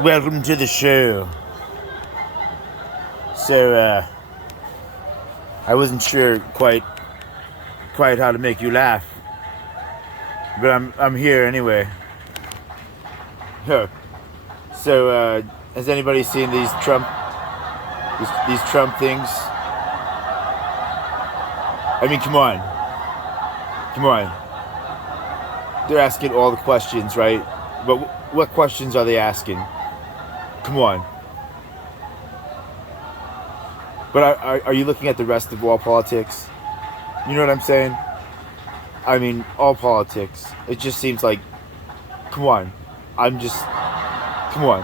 Welcome to the show. So, I wasn't sure quite how to make you laugh, but I'm here anyway. Huh. So, has anybody seen these Trump things? I mean, come on. They're asking all the questions, right? But what questions are they asking? Come on. But are you looking at the rest of all politics? You know what I'm saying? I mean, all politics. It just seems like, come on. Come on.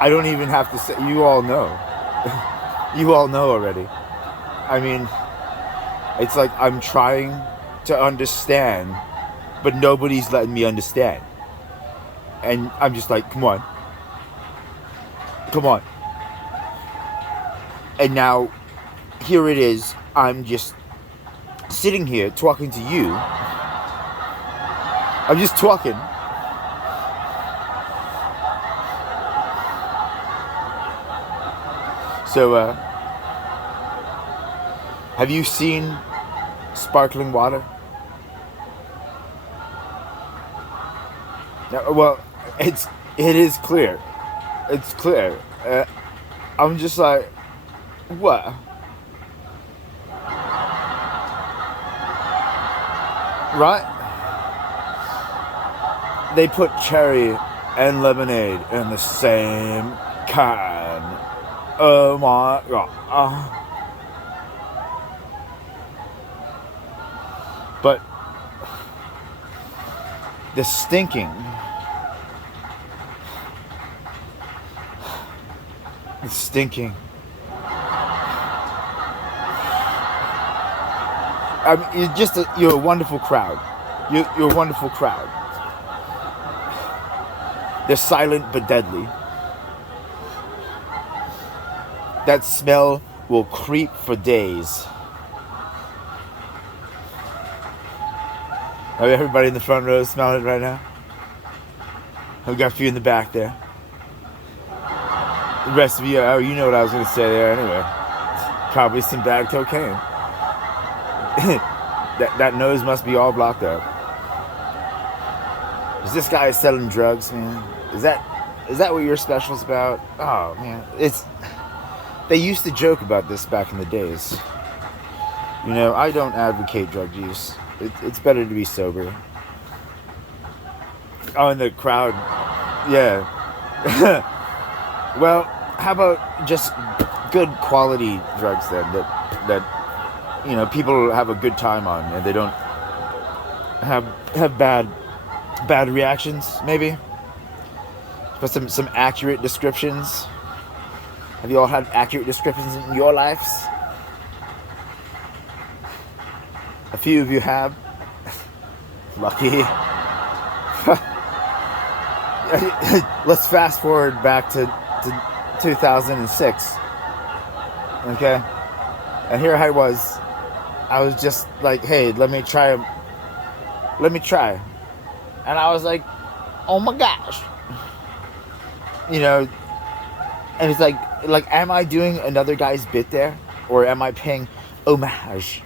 I don't even have to say, you all know. You all know already. I mean, it's like I'm trying to understand, but nobody's letting me understand. And I'm just like, come on. And now, here it is. I'm just sitting here talking to you. I'm just talking. So, have you seen sparkling water? Well, it is clear. It's clear. I'm just like, what? Right? They put cherry and lemonade in the same can. Oh my god. But the stinking. I mean, you're a wonderful crowd. You're a wonderful crowd. They're silent but deadly. That smell will creep for days. Are everybody in the front row smelling it right now? I've got a few in the back there. The rest of you, oh, you know what I was going to say there anyway. Probably some bad cocaine. that nose must be all blocked up. Is this guy selling drugs, man? Is that what your special's about? Oh man, they used to joke about this back in the days. You know, I don't advocate drug use. It's better to be sober. Oh, and the crowd, yeah. Well, how about just good quality drugs then that you know people have a good time on and they don't have bad reactions, maybe. But some accurate descriptions. Have you all had accurate descriptions in your lives? A few of you have. Lucky. Let's fast forward back to 2006. Okay? And here I was. I was just like, hey, let me try. And I was like, oh my gosh. You know, and it's like, am I doing another guy's bit there? Or am I paying homage?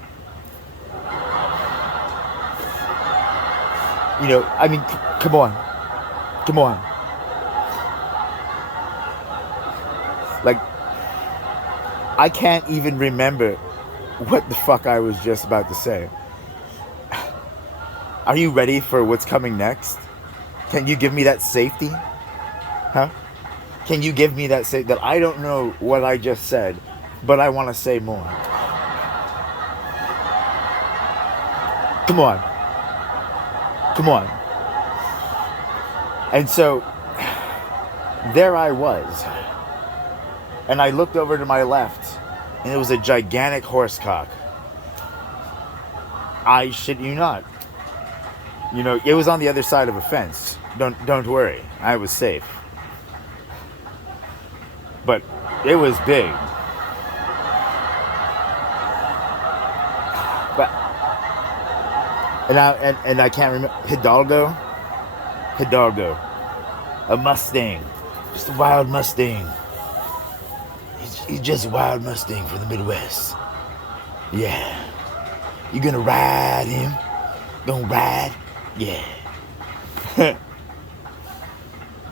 You know, I mean, come on. Like, I can't even remember what the fuck I was just about to say. Are you ready for what's coming next? Can you give me that safety? Huh? Can you give me that safety that I don't know what I just said, but I want to say more? Come on. And so, there I was. And I looked over to my left, and it was a gigantic horse cock. I shit you not. You know, it was on the other side of a fence. Don't worry, I was safe. But it was big. But and I can't remember Hidalgo. a Mustang. Just a wild Mustang. He's just a wild Mustang from the Midwest. Yeah. You gonna ride him? Gonna ride? Yeah.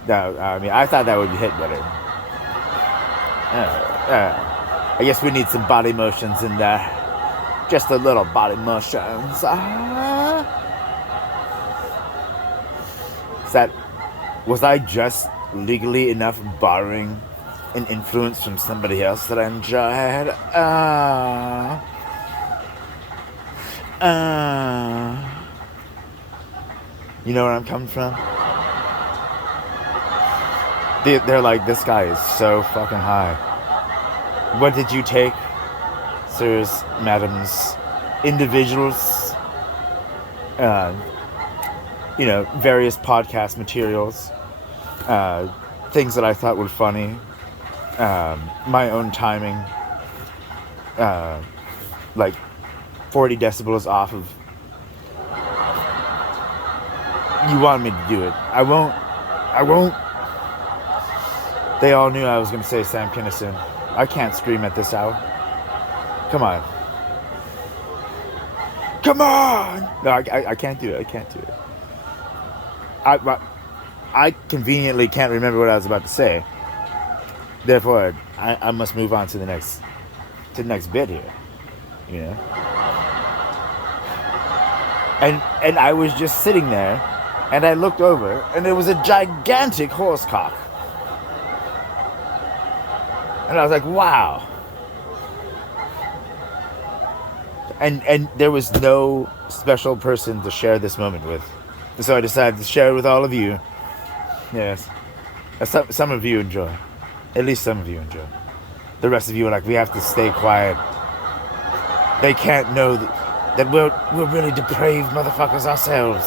No, I mean, I thought that would hit better. I guess we need some body motions in there. Just a little body motions. Was I just legally enough borrowing an influence from somebody else that I enjoyed? You know where I'm coming from? They're like, this guy is so fucking high. What did you take, sirs, madams, individuals? Various podcast materials, things that I thought were funny, my own timing, like 40 decibels off of. You want me to do it. I won't. They all knew I was going to say Sam Kinison. I can't scream at this hour. Come on. Come on! No, I can't do it. I conveniently can't remember what I was about to say. Therefore, I must move on to the next bit here. You know? And I was just sitting there, and I looked over, and there was a gigantic horse cock. And I was like, wow. And there was no special person to share this moment with. So I decided to share it with all of you. Yes. Some of you enjoy. At least some of you enjoy. The rest of you are like, we have to stay quiet. They can't know that we're really depraved motherfuckers ourselves.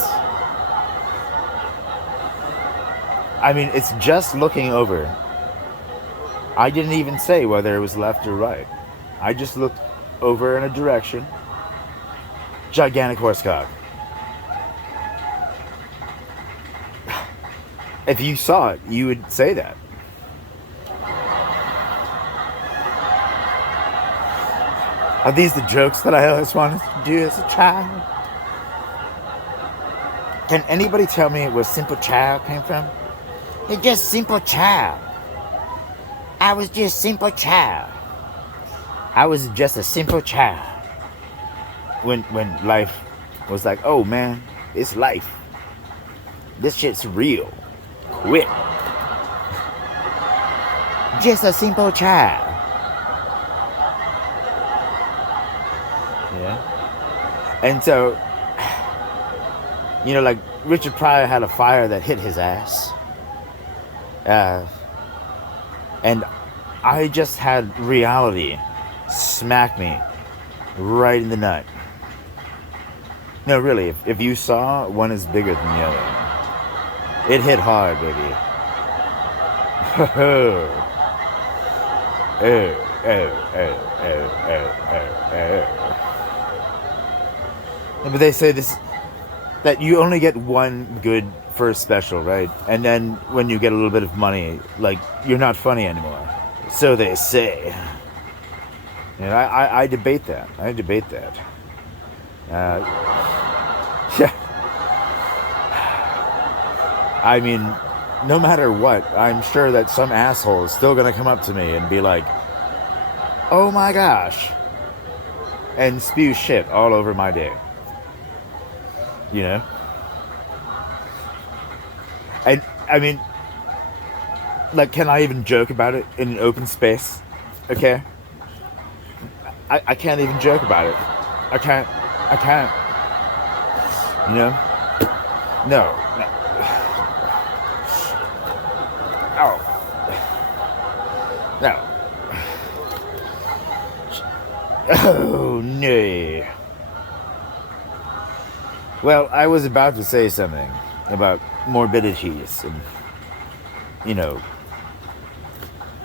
I mean, it's just looking over. I didn't even say whether it was left or right. I just looked over in a direction. Gigantic horse cock. If you saw it, you would say that. Are these the jokes that I always wanted to do as a child? Can anybody tell me where Simple Child came from? It's just Simple Child. I was just Simple Child. I was just a simple child. When life was like, oh man, it's life. This shit's real. Quit. Just a simple child. Yeah. And so, like Richard Pryor had a fire that hit his ass. And I just had reality smack me right in the nut. No, really, if you saw, one is bigger than the other. It hit hard, baby. But they say that you only get one good first special, right? And then when you get a little bit of money, like, you're not funny anymore. So they say. And I debate that. Yeah. I mean, no matter what, I'm sure that some asshole is still gonna come up to me and be like, oh my gosh, and spew shit all over my day. You know? And, I mean, like, can I even joke about it in an open space? Okay? I can't even joke about it. I can't. You know? No. Oh. No. Oh, no. Well, I was about to say something about morbidities and,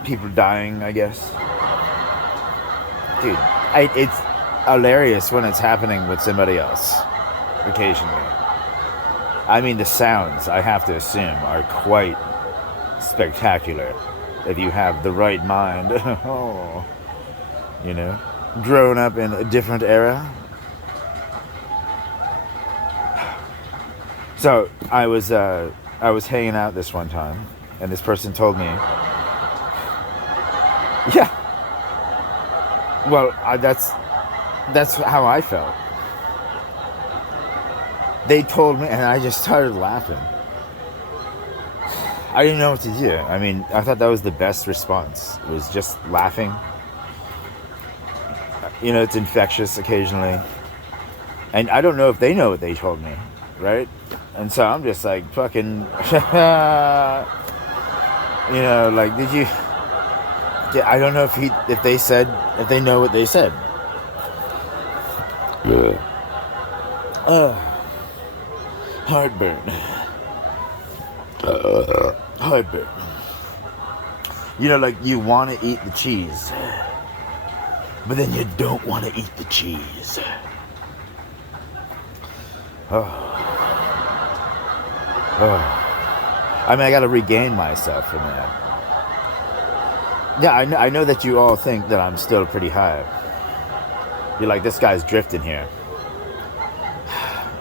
people dying, I guess. Dude, it's hilarious when it's happening with somebody else, occasionally. I mean, the sounds, I have to assume, are quite spectacular if you have the right mind. Oh, you know, grown up in a different era. So I was hanging out this one time, and this person told me, yeah, well, that's how I felt. They told me, and I just started laughing. I didn't know what to do. I mean, I thought that was the best response. It was just laughing. You know, it's infectious occasionally. And I don't know if they know what they told me, right? And so I'm just like, fucking, you know, like, did you... I don't know if they know what they said. Yeah. Heartburn. Heartburn. You know, like, you want to eat the cheese, but then you don't want to eat the cheese. I mean, I gotta regain myself from that. Yeah, I know that you all think that I'm still pretty high. You're like, this guy's drifting here.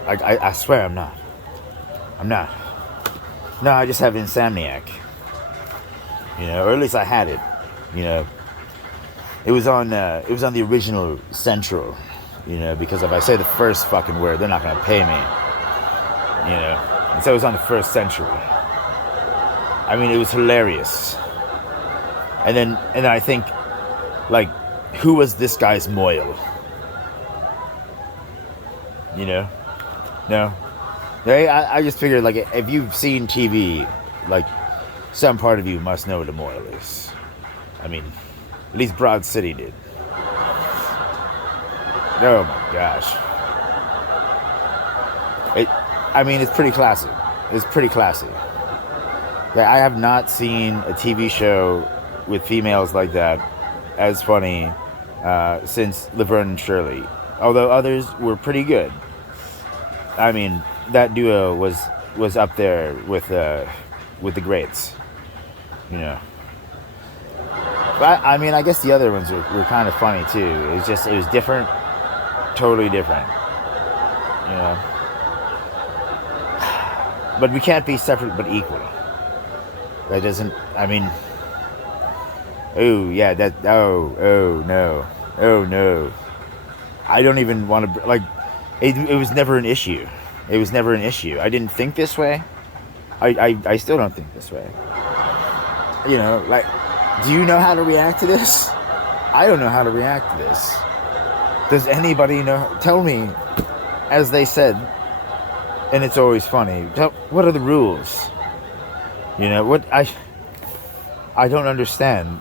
I swear I'm not. I'm not. No, I just have insomniac. You know, or at least I had it. You know, it was on the original Central. You know, because if I say the first fucking word, they're not gonna pay me. You know, and so it was on the first Century. I mean, it was hilarious. And then I think, like, who was this guy's Moyle? You know? No? I just figured, like, if you've seen TV, like, some part of you must know what a Moyle is. I mean, at least Broad City did. Oh my gosh. It's pretty classy. It's pretty classy. Yeah, I have not seen a TV show with females like that as funny since Laverne and Shirley. Although others were pretty good. I mean, that duo was up there with the greats. You know. But I mean, I guess the other ones were kind of funny too. It was different. Totally different. You know. But we can't be separate but equal. That doesn't, I mean, oh yeah, oh no. I don't even want to, like, it was never an issue. It was never an issue. I didn't think this way. I still don't think this way. You know, like, do you know how to react to this? I don't know how to react to this. Does anybody know? Tell me, as they said, and it's always funny, what are the rules? You know, what I don't understand.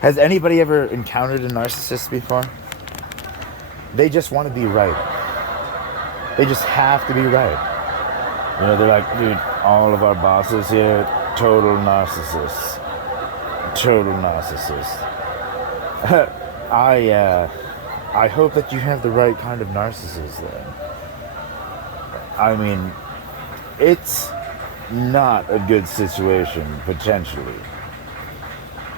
Has anybody ever encountered a narcissist before? They just want to be right. They just have to be right. You know, they're like, dude, all of our bosses here, total narcissists. Total narcissist. I hope that you have the right kind of narcissist then. I mean, it's not a good situation, potentially.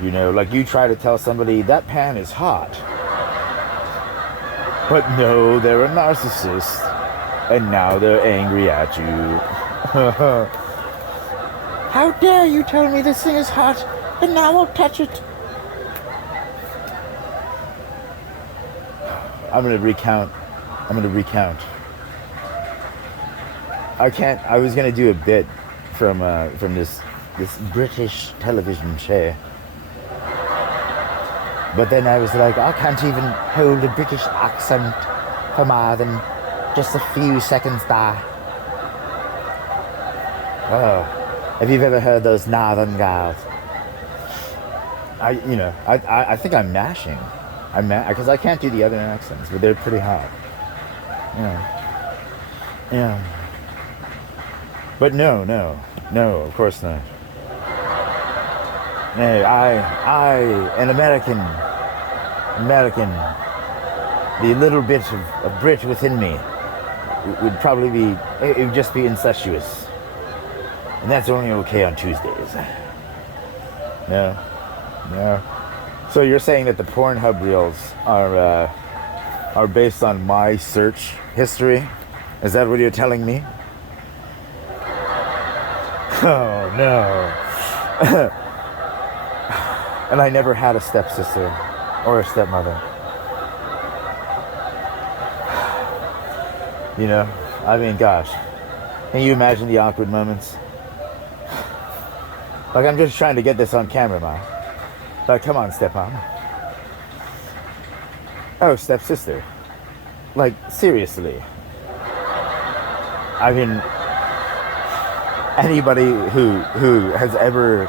You know, like you try to tell somebody that pan is hot. But no, they're a narcissist. And now they're angry at you. How dare you tell me this thing is hot, and now I'll touch it. I'm gonna recount. I was gonna do a bit from this British television show. But then I was like, I can't even hold a British accent for more than just a few seconds there. Oh, have you ever heard those northern girls? I think I'm mashing. Because I can't do the other accents, but they're pretty hot. Yeah. But no, of course not. No, an American, the little bit of Brit within me would probably be, it would just be incestuous. And that's only okay on Tuesdays. No. No. So you're saying that the Pornhub reels are based on my search history? Is that what you're telling me? Oh no. And I never had a stepsister or a stepmother. You know, I mean, gosh, can you imagine the awkward moments? Like, I'm just trying to get this on camera, Ma. Like, come on, stepmom. Oh, stepsister. Like, seriously. I mean, anybody who has ever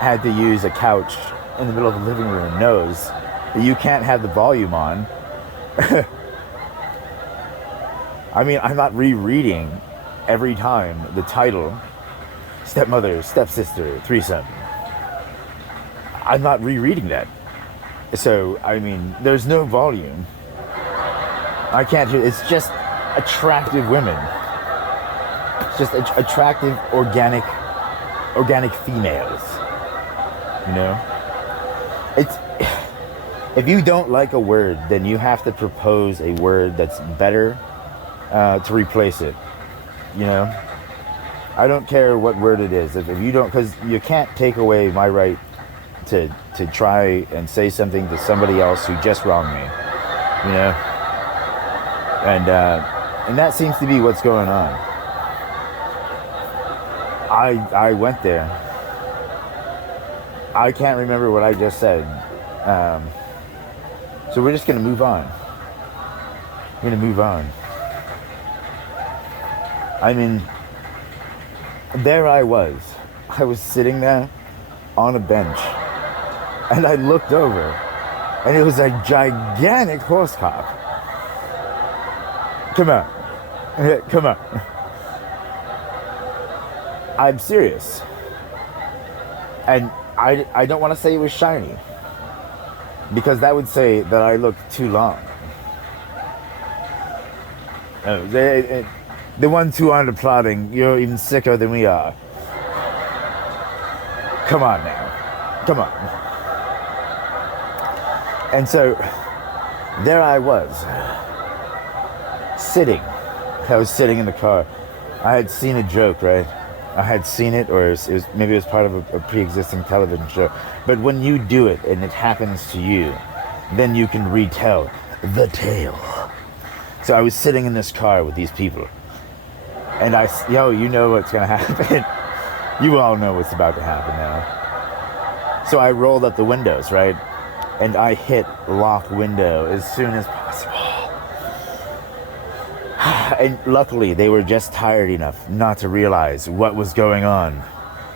had to use a couch in the middle of the living room knows that you can't have the volume on. I mean, I'm not rereading every time the title, stepmother, stepsister, threesome. I'm not rereading that. So, I mean, there's no volume. I can't hear, it's just attractive women. It's just attractive, organic females. You know? It's, if you don't like a word, then you have to propose a word that's better to replace it. You know? I don't care what word it is. If you don't, because you can't take away my right to try and say something to somebody else who just wronged me. You know? And that seems to be what's going on. I went there. I can't remember what I just said. So we're just going to move on. We're going to move on. I mean, there I was. I was sitting there on a bench. And I looked over. And it was a gigantic horse cock. Come on. Come on. I'm serious. And I don't want to say it was shiny. Because that would say that I looked too long. The ones who aren't applauding, you're even sicker than we are. Come on now. Come on. And so, there I was. Sitting. I was sitting in the car. I had seen a joke, right? I had seen it, or maybe it was part of a pre-existing television show. But when you do it and it happens to you, then you can retell the tale. So I was sitting in this car with these people. And you know what's going to happen. You all know what's about to happen now. So I rolled up the windows, right? And I hit lock window as soon as possible. And luckily, they were just tired enough not to realize what was going on,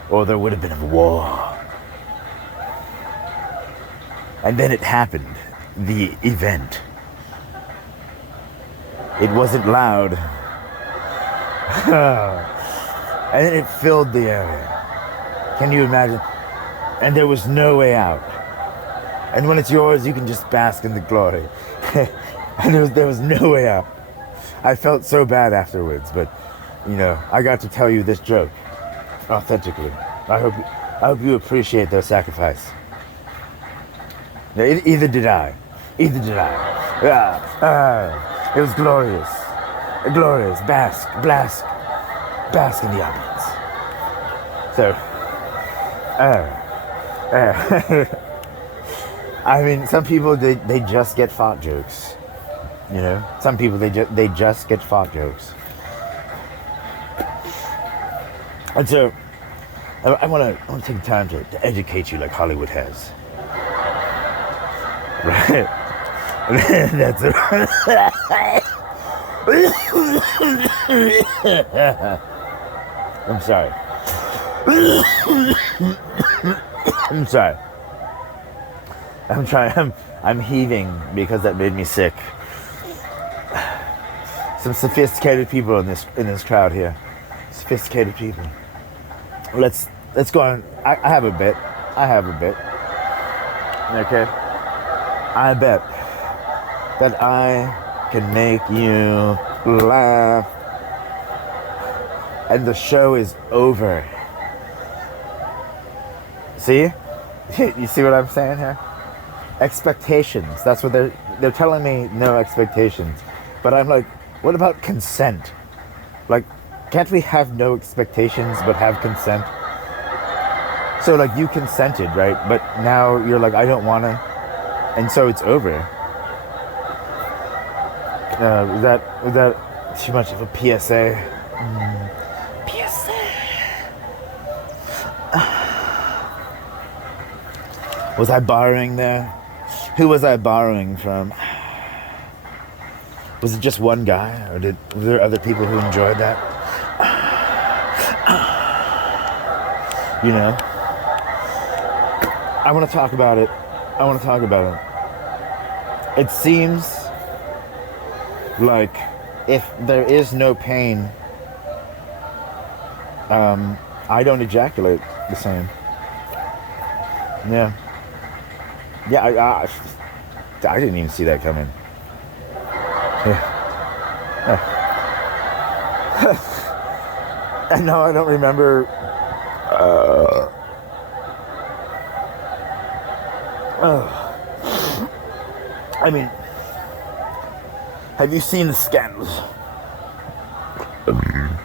or there would have been a war. And then it happened, the event. It wasn't loud. And then it filled the area. Can you imagine? And there was no way out. And when it's yours, you can just bask in the glory. And there was no way out. I felt so bad afterwards, but, you know, I got to tell you this joke authentically. I hope you appreciate their sacrifice. Either did I. It was glorious. Glorious. Bask in the audience. So, I mean, some people, they just get fart jokes. You know, some people, they just get fart jokes. And so, I want to take time to educate you like Hollywood has. Right? That's right. I'm sorry. I'm sorry. I'm heaving because that made me sick. Some sophisticated people in this crowd here. Sophisticated people. Let's go on. I have a bit. Okay? I bet that I can make you laugh, and the show is over. See? You see what I'm saying here? Expectations. That's what they're telling me, no expectations. But I'm like, what about consent? Like, can't we have no expectations but have consent? So like you consented, right? But now you're like, I don't wanna, and so it's over. Was that too much of a PSA? PSA. Was I borrowing there? Who was I borrowing from? Was it just one guy, or were there other people who enjoyed that? You know? I want to talk about it. It seems like if there is no pain, I don't ejaculate the same. Yeah. Yeah, I didn't even see that coming. Yeah. And no, I don't remember. I mean, have you seen the scandals?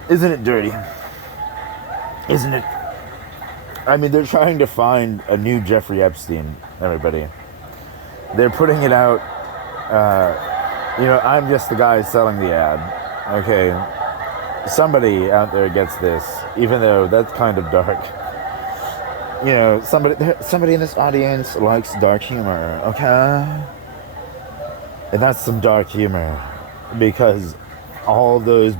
Isn't it dirty? Isn't it? I mean, they're trying to find a new Jeffrey Epstein, everybody. They're putting it out. I'm just the guy selling the ad. Okay. Somebody out there gets this, even though that's kind of dark. You know, somebody in this audience likes dark humor, okay? And that's some dark humor, because all those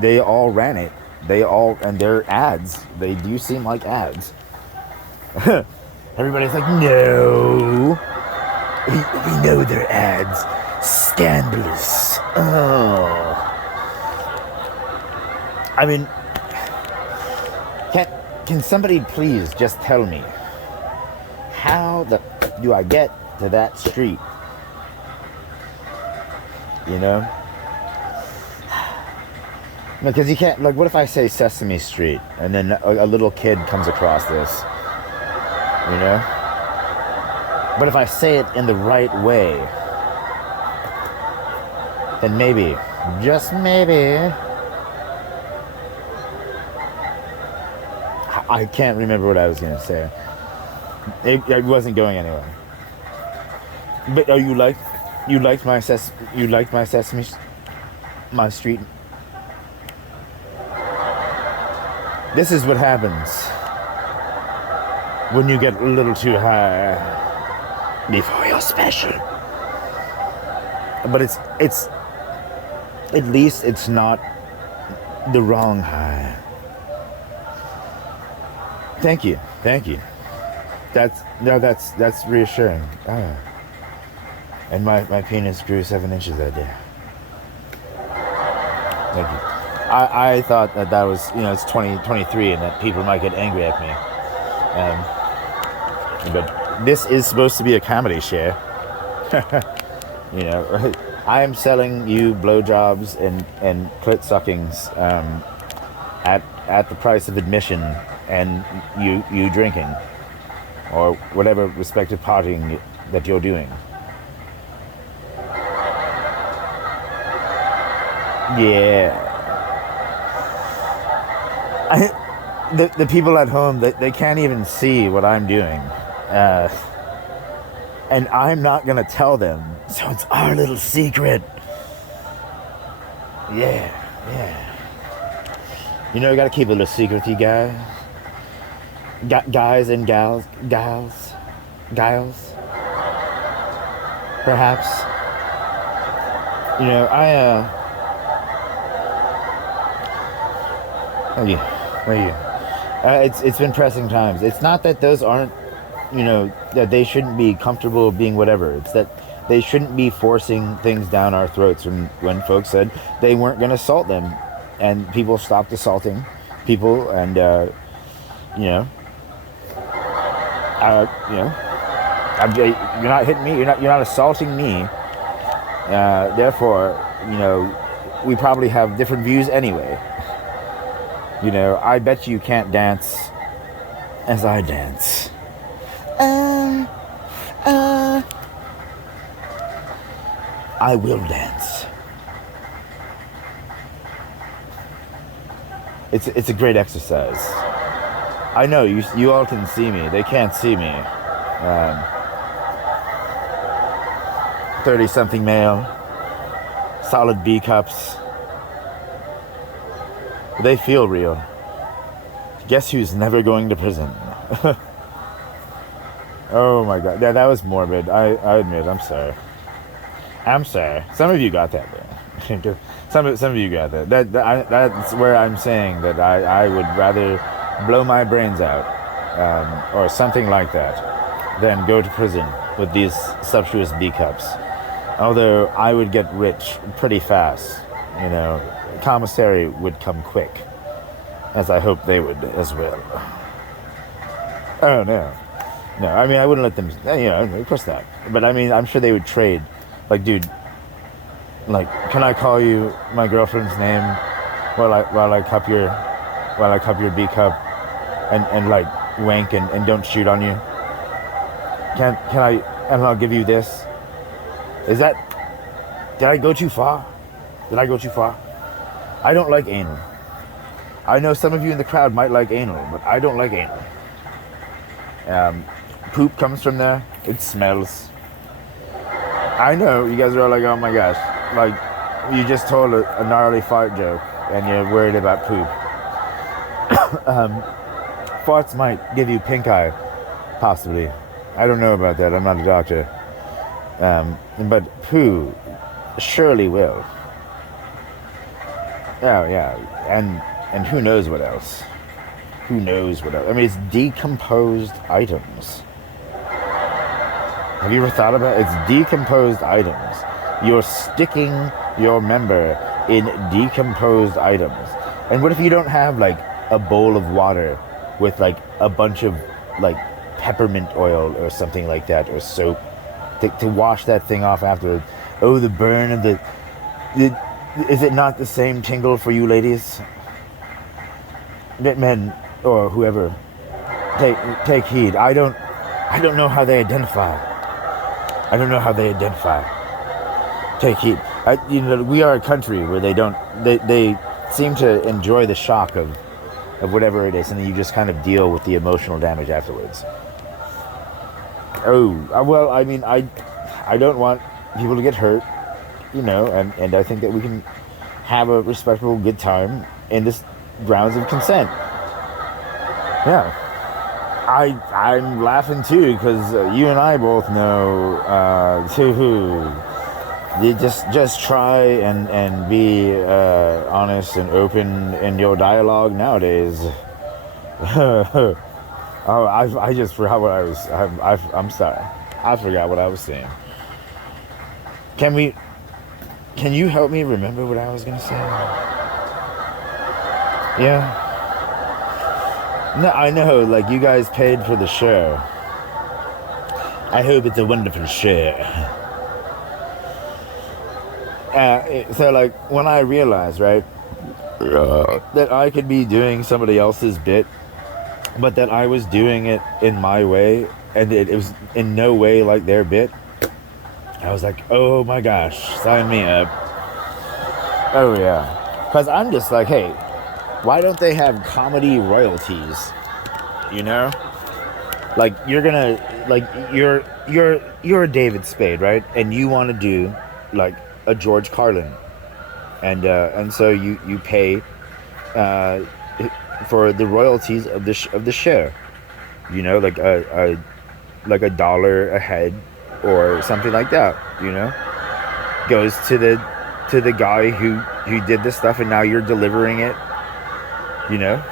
they all ran it. And they're ads. They do seem like ads. Everybody's like, no. We know they're ads. Scandalous. Oh. I mean, can somebody please just tell me, how do I get to that street? You know? Because you can't, like, what if I say Sesame Street and then a little kid comes across this? You know? But if I say it in the right way, then maybe, just maybe, I can't remember what I was going to say. It wasn't going anywhere. But you liked my Sesame, my street. This is what happens when you get a little too high before you're special. But it's at least it's not the wrong high. Thank you. That's reassuring. Oh. And my penis grew 7 inches that day. Thank you. I thought that was, it's 2023 and that people might get angry at me. But this is supposed to be a comedy show. I am selling you blowjobs and clit suckings at the price of admission and you drinking or whatever respective partying that you're doing. Yeah. The people at home, they can't even see what I'm doing. And I'm not going to tell them. So it's our little secret. Yeah. You got to keep a little secret, you guys. Guys and gals. Perhaps. Thank you. It's been pressing times. It's not that those aren't, that they shouldn't be comfortable being whatever. It's that they shouldn't be forcing things down our throats when folks said they weren't going to assault them. And people stopped assaulting people and, you're not hitting me. You're not assaulting me. Therefore, we probably have different views anyway. You know, I bet you can't dance as I dance. I will dance. It's a great exercise. I know you all can see me. They can't see me. 30-something male, solid B cups. They feel real. Guess who's never going to prison? Oh my god. Yeah, that was morbid. I admit, I'm sorry. I'm sorry. Some of you got that though. some of you got that. That's where I'm saying that I would rather blow my brains out, or something like that, than go to prison with these sumptuous B cups. Although I would get rich pretty fast, you know. Commissary would come quick, as I hope they would as well. Oh no, I mean I wouldn't let them. You know, of course not. But I mean, I'm sure they would trade. Like, dude, like, can I call you my girlfriend's name while I cup your B cup, and like wank and don't shoot on you? Can I? And I'll give you this. Is that? Did I go too far? I don't like anal. I know some of you in the crowd might like anal, but I don't like anal. Poop comes from there. It smells. I know you guys are all like, oh my gosh, like you just told a gnarly fart joke and you're worried about poop. Farts might give you pink eye, possibly. I don't know about that. I'm not a doctor. But poo surely will. Oh yeah, and who knows what else? I mean, it's decomposed items. Have you ever thought about it? It's decomposed items. You're sticking your member in decomposed items. And what if you don't have like a bowl of water with like a bunch of like peppermint oil or something like that, or soap to wash that thing off afterwards? Oh, the burn of the is it not the same tingle for you ladies? Men or whoever, take heed. I don't know how they identify. Take heed. We are a country where they seem to enjoy the shock of whatever it is, and then you just kind of deal with the emotional damage afterwards. Oh, well, I mean, I don't want people to get hurt, you know, and I think that we can have a respectable good time in this grounds of consent. Yeah. I'm laughing too because you and I both know you just try and be honest and open in your dialogue nowadays. Oh, I just forgot what I was. I'm sorry. I forgot what I was saying. Can you help me remember what I was gonna say? Yeah. No, I know, like, you guys paid for the show. I hope it's a wonderful show. So, like, when I realized, right, that I could be doing somebody else's bit, but that I was doing it in my way, and it was in no way like their bit, I was like, oh my gosh, sign me up. Oh, yeah. Because I'm just like, hey, why don't they have comedy royalties? You know, like you're a David Spade, right? And you want to do like a George Carlin, and so you pay for the royalties of the show. You know, like a $1 a head or something like that. You know, goes to the guy who did this stuff, and now you're delivering it. You know,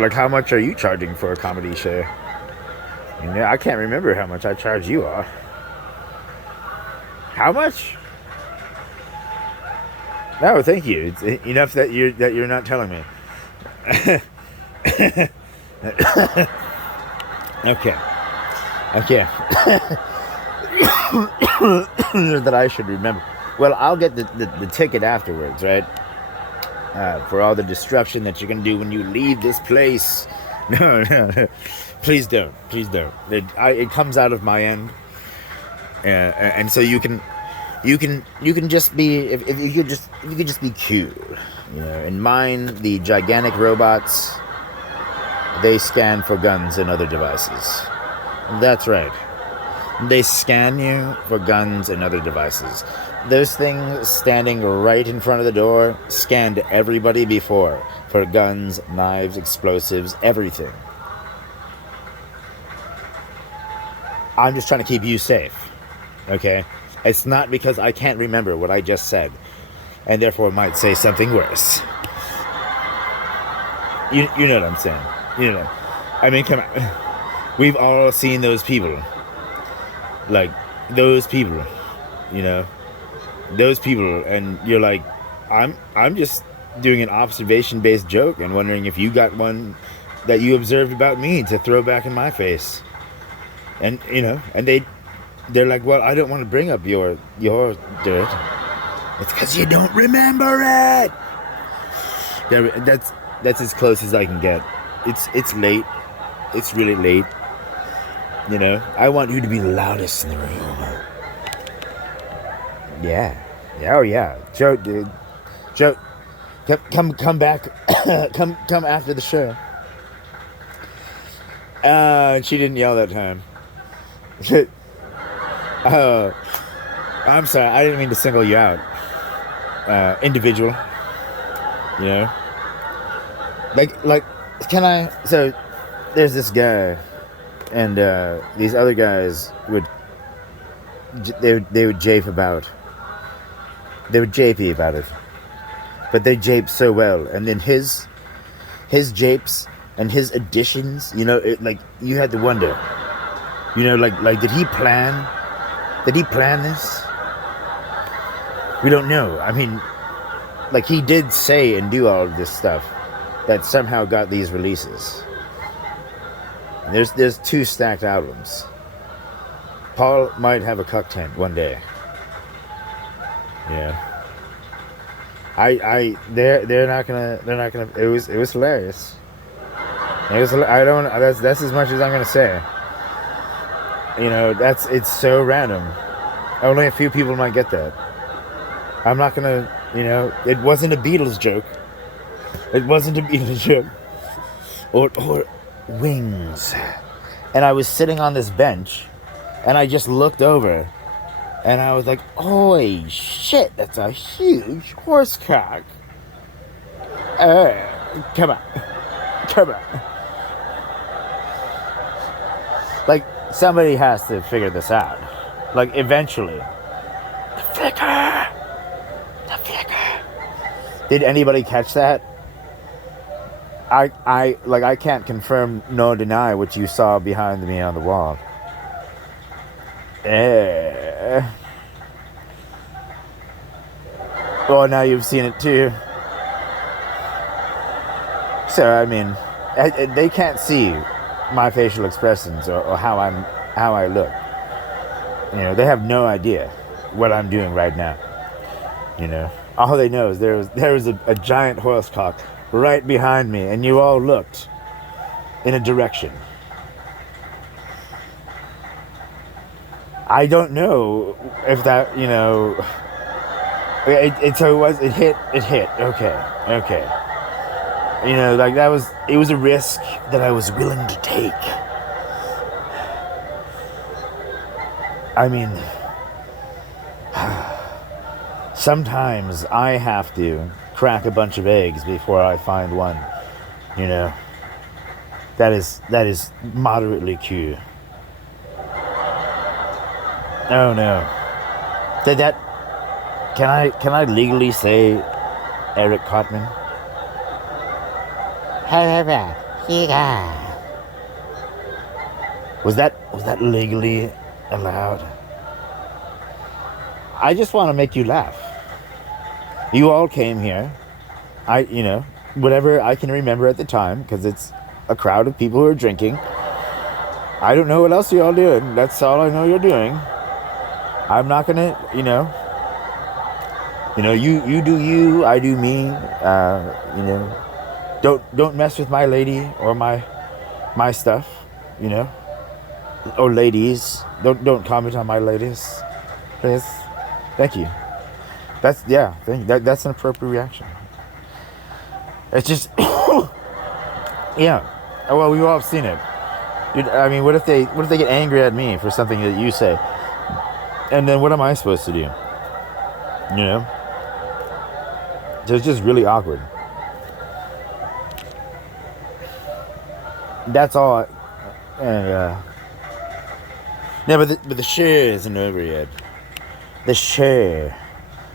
like how much are you charging for a comedy show? You know, I can't remember how much I charge you all. How much? No, thank you. It's enough that you're not telling me. Okay. That I should remember. Well, I'll get the ticket afterwards, right? For all the destruction that you're gonna do when you leave this place. No, no, no. Please don't. Please don't. It comes out of my end, and so you can just be if you could just be cute. You know, in mine, the gigantic robots, they scan for guns and other devices. That's right. They scan you for guns and other devices. Those things standing right in front of the door scanned everybody before for guns, knives, explosives, everything. I'm just trying to keep you safe, okay? It's not because I can't remember what I just said, and therefore might say something worse. You know what I'm saying? You know. I mean, come on. We've all seen those people. Like, those people, you know? Those people, and you're like, I'm just doing an observation-based joke and wondering if you got one that you observed about me to throw back in my face. And, you know, and they're like, well, I don't want to bring up your dirt. It's because you don't remember it. That's as close as I can get. It's late. It's really late. You know, I want you to be the loudest in the room. Yeah. Oh yeah. Joe, dude. Joe, come back. come after the show. She didn't yell that time. I'm sorry. I didn't mean to single you out. Individual. You know. Like, can I? So, there's this guy, and these other guys would jape about. They would japey about it, but they jape so well, and then his japes and his additions, you know, like you had to wonder, you know, like did he plan this? We don't know. I mean, like he did say and do all of this stuff that somehow got these releases. And there's 2 stacked albums. Paul might have a cuck tent one day. Yeah. They're not gonna. It was hilarious. That's as much as I'm gonna say. You know, it's so random. Only a few people might get that. I'm not gonna, you know, it wasn't a Beatles joke. It wasn't a Beatles joke. Or Wings. And I was sitting on this bench, and I just looked over. And I was like, holy shit, that's a huge horse cock. Come on. Like, somebody has to figure this out. Like, eventually. The flicker. Did anybody catch that? I can't confirm nor deny what you saw behind me on the wall. Well, now you've seen it too. So, I mean, they can't see my facial expressions or how I look. You know, they have no idea what I'm doing right now. You know, all they know is there was a giant horse cock right behind me, and you all looked in a direction. I don't know if that, you know, it hit. Okay. You know, like it was a risk that I was willing to take. I mean, sometimes I have to crack a bunch of eggs before I find one, you know. That is moderately cute. Oh no. Can I legally say Eric Cartman? Was that legally allowed? I just want to make you laugh. You all came here. You know, whatever I can remember at the time, because it's a crowd of people who are drinking. I don't know what else you're all doing. That's all I know you're doing. I'm not gonna, you know. You know, you do you, I do me. You know, don't mess with my lady or my stuff. You know, or ladies. Don't comment on my ladies, please. Thank you. That's yeah. That's an appropriate reaction. It's just yeah. Well, we've all seen it. Dude, I mean, what if they get angry at me for something that you say, and then what am I supposed to do? You know, so it's just really awkward. That's all. Yeah. No, but the share isn't over yet. The share.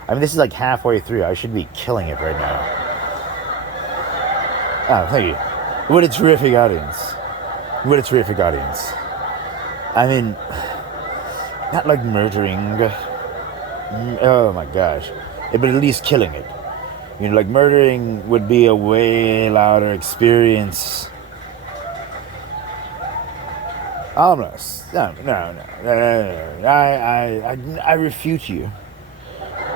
I mean, this is like halfway through. I should be killing it right now. Oh, thank you. What a terrific audience. What a terrific audience. I mean, not like murdering. Oh my gosh. But at least killing it. You know, like murdering would be a way louder experience. Almost. No. I refute you.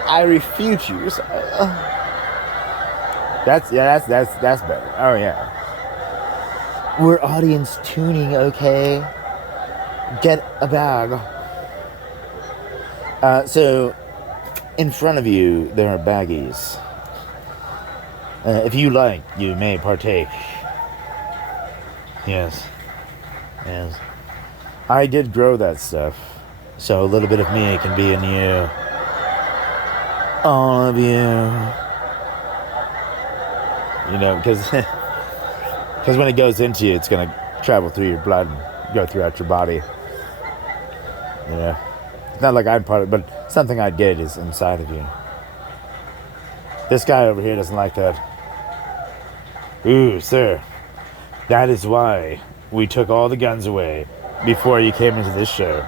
I refute you. That's better. Oh yeah. We're audience tuning, okay? Get a bag. So, in front of you, there are baggies. If you like, you may partake. Yes. Yes. I did grow that stuff. So a little bit of me can be in you. All of you. You know, because when it goes into you, it's going to travel through your blood and go throughout your body. You know, it's not like I'm part of it, but something I did is inside of you. This guy over here doesn't like that. Ooh, sir, that is why we took all the guns away before you came into this show.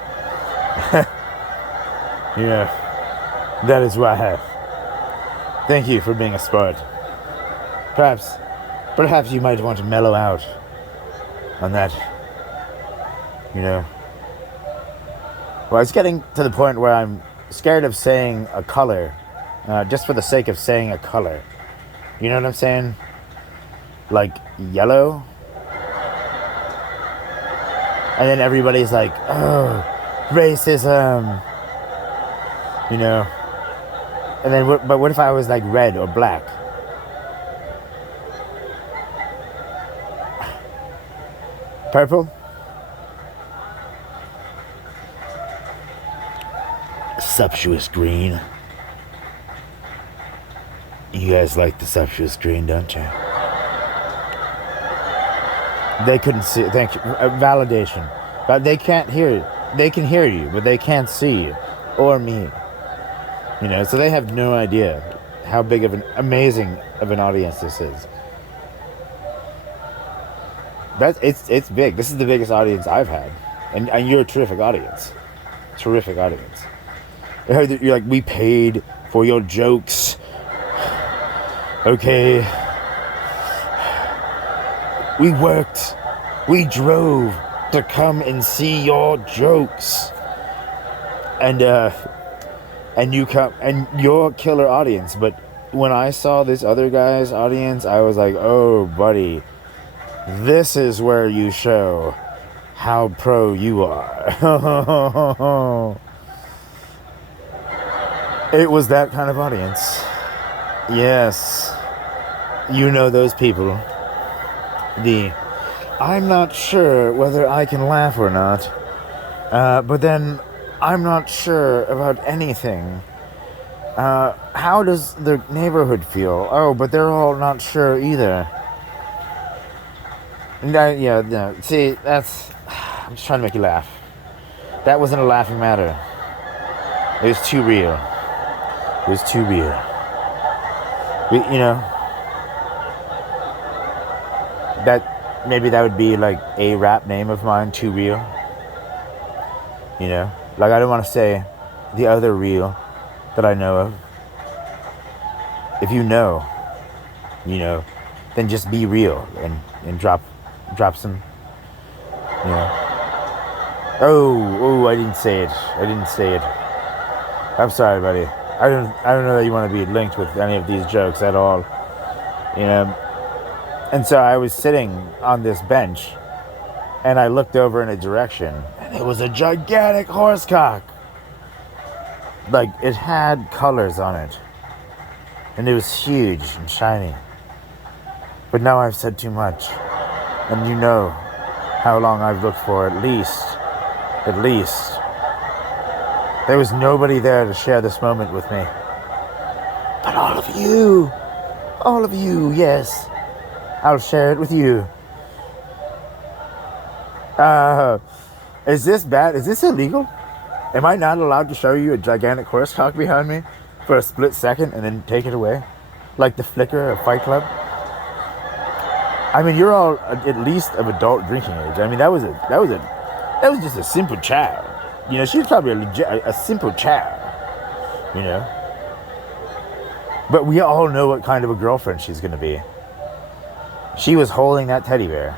Yeah, that is why. Thank you for being a sport. Perhaps you might want to mellow out on that, you know. Well, it's getting to the point where I'm scared of saying a color, just for the sake of saying a color. You know what I'm saying? Like yellow. And then everybody's like, oh, racism. You know. And then, but what if I was like red or black? Purple? Sumptuous green. You guys like the sumptuous green, don't you? They couldn't see. Thank you. Validation. But they can't hear you. They can hear you, but they can't see you or me. You know, so they have no idea how big of an amazing of an audience this is. It's big. This is the biggest audience I've had, and you're a terrific audience. Terrific audience. You're like, we paid for your jokes. Okay. We worked. We drove to come and see your jokes. And you come, and you're a killer audience. But when I saw this other guy's audience, I was like, oh, buddy, this is where you show how pro you are. It was that kind of audience. Yes. You know those people. I'm not sure whether I can laugh or not. But then I'm not sure about anything. How does the neighborhood feel? Oh, but they're all not sure either. No. See, I'm just trying to make you laugh. That wasn't a laughing matter. It was too real. It was too real. You know, maybe that would be like a rap name of mine, Too Real. You know, like I don't want to say the other real that I know of. If you know, then just be real and drop some, you know. Oh, I didn't say it. I'm sorry, buddy. I don't know that you want to be linked with any of these jokes at all, you know. And so I was sitting on this bench, and I looked over in a direction, and it was a gigantic horsecock. Like, it had colors on it, and it was huge and shiny. But now I've said too much, and you know how long I've looked for, at least. There was nobody there to share this moment with me. But all of you, yes, I'll share it with you. Is this bad? Is this illegal? Am I not allowed to show you a gigantic horsecock behind me for a split second and then take it away? Like the flicker of Fight Club? I mean, you're all at least of adult drinking age. I mean, that was just a simple child. You know, she's probably a simple child. You know? But we all know what kind of a girlfriend she's going to be. She was holding that teddy bear.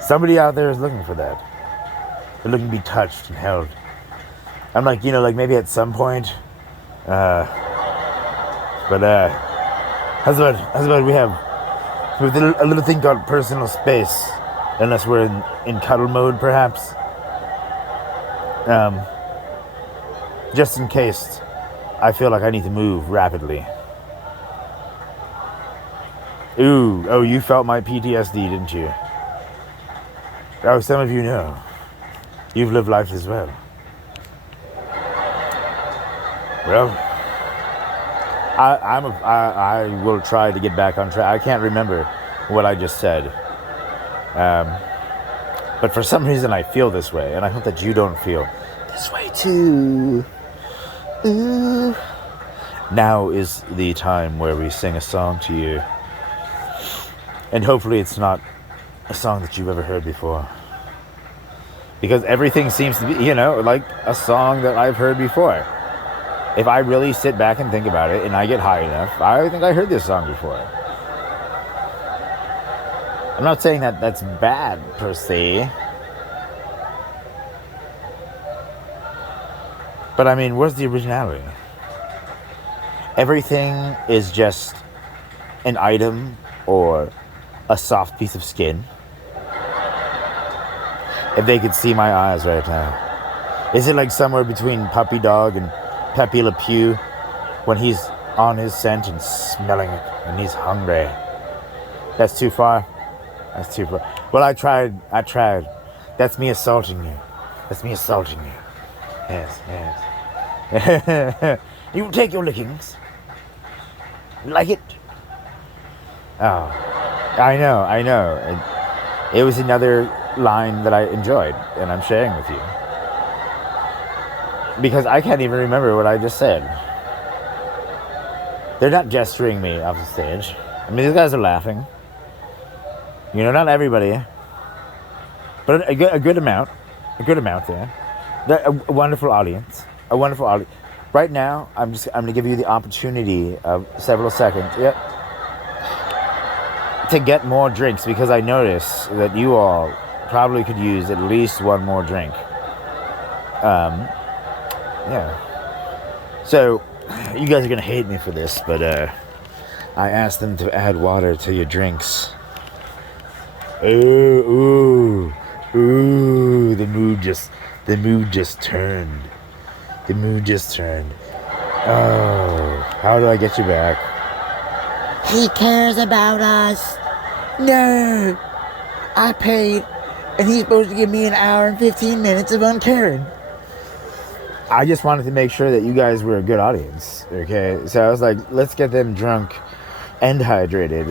Somebody out there is looking for that. They're looking to be touched and held. I'm like, you know, like maybe at some point. How's about we have a little thing called personal space, unless we're in cuddle mode, perhaps. Just in case I feel like I need to move rapidly. Oh, you felt my PTSD, didn't you? Oh, some of you know. You've lived life as well. Well, I will try to get back on track. I can't remember what I just said. But for some reason I feel this way, and I hope that you don't feel this way too. Ooh. Now is the time where we sing a song to you. And hopefully it's not a song that you've ever heard before. Because everything seems to be, you know, like a song that I've heard before. If I really sit back and think about it and I get high enough, I think I heard this song before. I'm not saying that that's bad per se. But I mean, where's the originality? Everything is just an item or a soft piece of skin. If they could see my eyes right now. Is it like somewhere between Puppy Dog and Pepe Le Pew when he's on his scent and smelling it and he's hungry? That's too far. That's too far. Well, I tried. That's me assaulting you. Yes. You take your lickings. Like it? Oh, I know. It was another line that I enjoyed, and I'm sharing with you. Because I can't even remember what I just said. They're not gesturing me off the stage. I mean, these guys are laughing. You know, not everybody. But a good amount. A good amount there. A wonderful audience. Right now, I'm going to give you the opportunity of several seconds. Yep. To get more drinks, because I notice that you all probably could use at least one more drink. Yeah. So, you guys are going to hate me for this, but I asked them to add water to your drinks. Ooh, the mood just turned. Oh, how do I get you back? He cares about us. No, I paid, and he's supposed to give me an hour and 15 minutes of uncaring. I just wanted to make sure that you guys were a good audience, okay? So I was like, let's get them drunk and hydrated.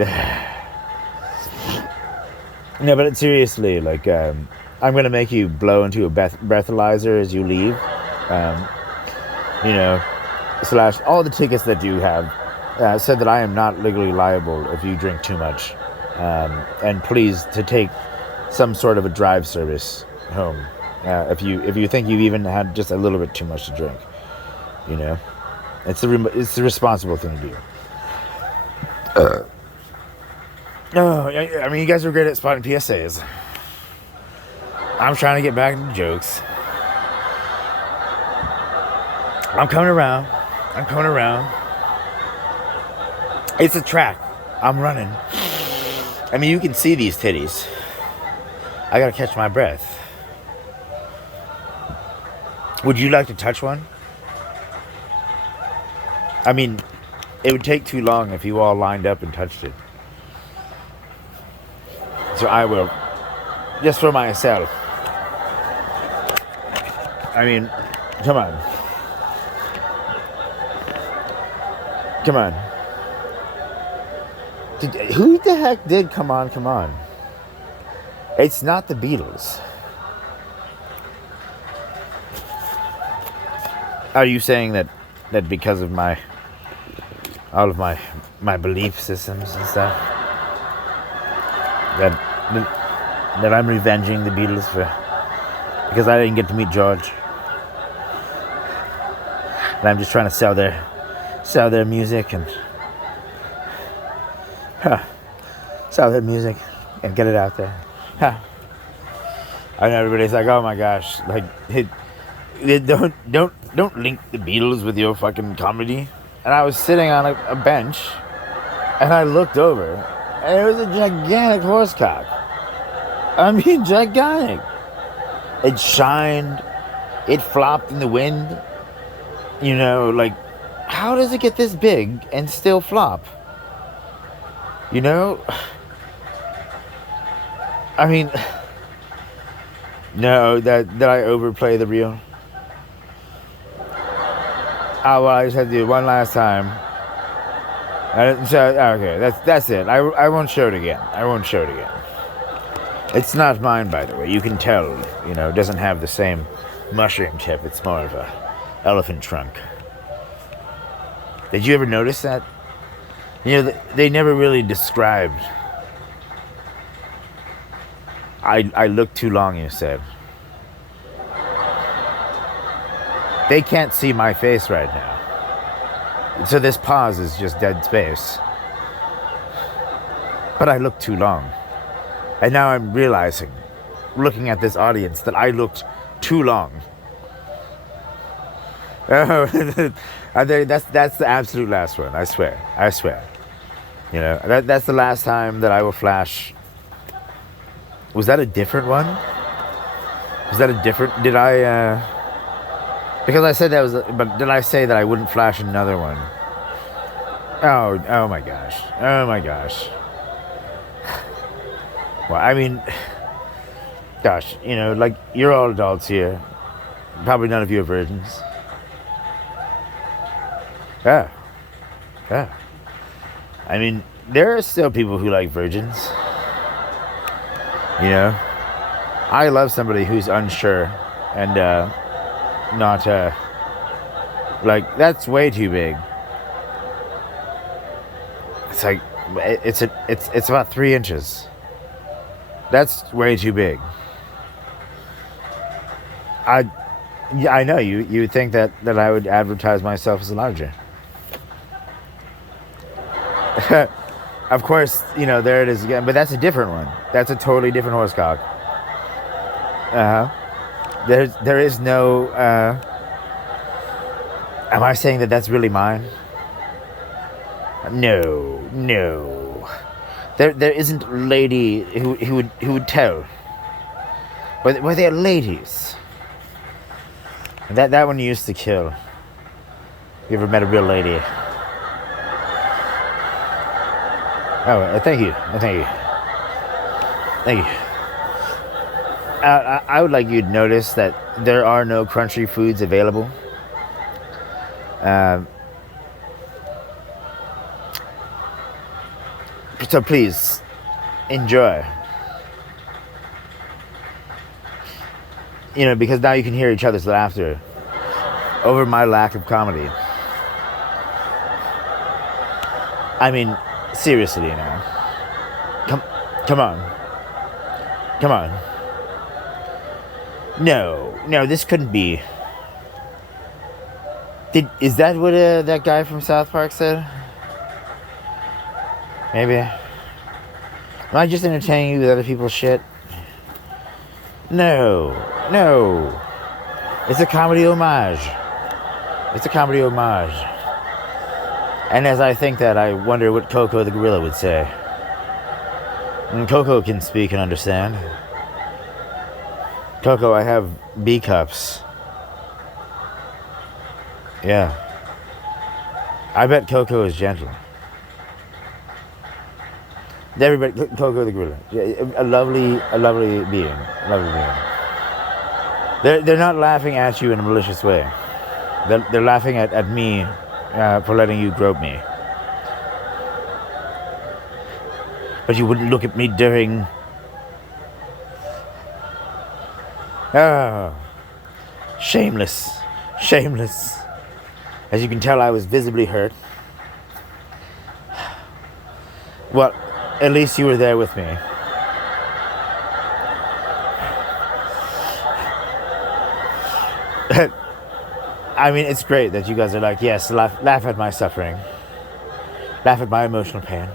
No, but seriously, like, I'm going to make you blow into a breathalyzer as you leave. / all the tickets that you have said that I am not legally liable if you drink too much. And please, to take some sort of a drive service home. If you think you've even had just a little bit too much to drink, you know, it's the responsible thing to do. I mean, you guys are great at spotting PSAs. I'm trying to get back into jokes. I'm coming around. I'm coming around. It's a track. I'm running. I mean, you can see these titties. I gotta catch my breath. Would you like to touch one? I mean, it would take too long if you all lined up and touched it. So I will. Just for myself. I mean, come on. Come on. Who the heck did Come On, Come On? It's not the Beatles. Are you saying that because of all of my belief systems and stuff, that I'm revenging the Beatles because I didn't get to meet George, and I'm just trying to sell their music and sell their music and get it out there. And everybody's like, oh my gosh, like don't link the Beatles with your fucking comedy. And I was sitting on a bench and I looked over and it was a gigantic horsecock. I mean, gigantic. It shined, it flopped in the wind. You know, like, how does it get this big and still flop? You know? I mean, no, did I overplay the reel? Oh, well, I just had to do it one last time. Okay, that's it. I won't show it again. It's not mine, by the way. You can tell, you know, it doesn't have the same mushroom tip. It's more of a elephant trunk. Did you ever notice that? You know, they never really described. I looked too long, you said. They can't see my face right now. So this pause is just dead space. But I looked too long. And now I'm realizing, looking at this audience, that I looked too long. Oh, that's the absolute last one. I swear. You know, that's the last time that I will flash. Was that a different one? Did I? Because I said that was. But did I say that I wouldn't flash another one? Oh my gosh. Well, I mean, gosh, you know, like, you're all adults here. Probably none of you are virgins. Yeah. I mean, there are still people who like virgins. You know? I love somebody who's unsure and not like, that's way too big. It's like it's about 3 inches. That's way too big. I know you would think that I would advertise myself as larger. Of course, you know, there it is again, but that's a different one. That's a totally different horsecock. There is no. Am I saying that that's really mine? No. There isn't a lady who would tell. Were there ladies? That one used to kill. You ever met a real lady? Oh, thank you. I would like you to notice that there are no crunchy foods available. So please, enjoy. You know, because now you can hear each other's laughter over my lack of comedy. I mean, seriously now. Come on. No, this couldn't be. Is that what that guy from South Park said? Maybe. Am I just entertaining you with other people's shit? No. It's a comedy homage. And as I think that, I wonder what Coco the gorilla would say. And Coco can speak and understand. Coco, I have B cups. Yeah. I bet Coco is gentle. Everybody, Coco the gorilla, a lovely being, lovely being. They're not laughing at you in a malicious way. They're laughing at me for letting you grope me. But you wouldn't look at me during. Oh, shameless, shameless. As you can tell, I was visibly hurt. Well, at least you were there with me. I mean, it's great that you guys are like, yes, laugh at my suffering. Laugh at my emotional pain.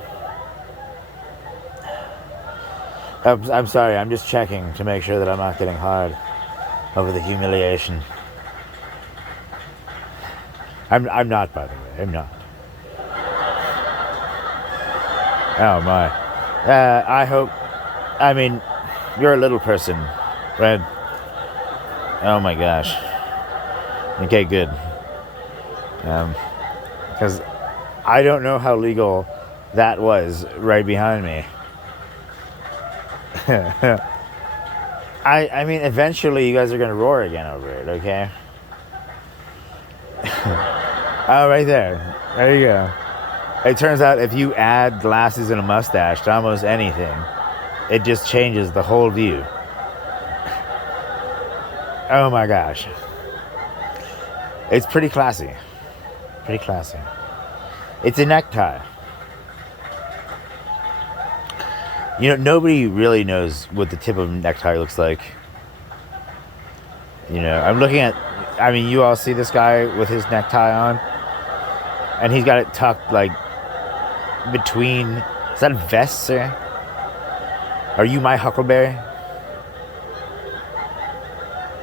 I'm sorry, I'm just checking to make sure that I'm not getting hard over the humiliation. I'm not, by the way. I'm not. Oh my. I hope. I mean, you're a little person, right? Oh my gosh. Okay, good. Because I don't know how legal that was right behind me. I mean, eventually you guys are gonna roar again over it, okay? Oh, right there. There you go. It turns out if you add glasses and a mustache to almost anything, it just changes the whole view. Oh my gosh. It's pretty classy. Pretty classy. It's a necktie. You know, nobody really knows what the tip of a necktie looks like. You know, I'm looking at, I mean, you all see this guy with his necktie on? And he's got it tucked, like, between, is that a vest, sir? Are you my Huckleberry?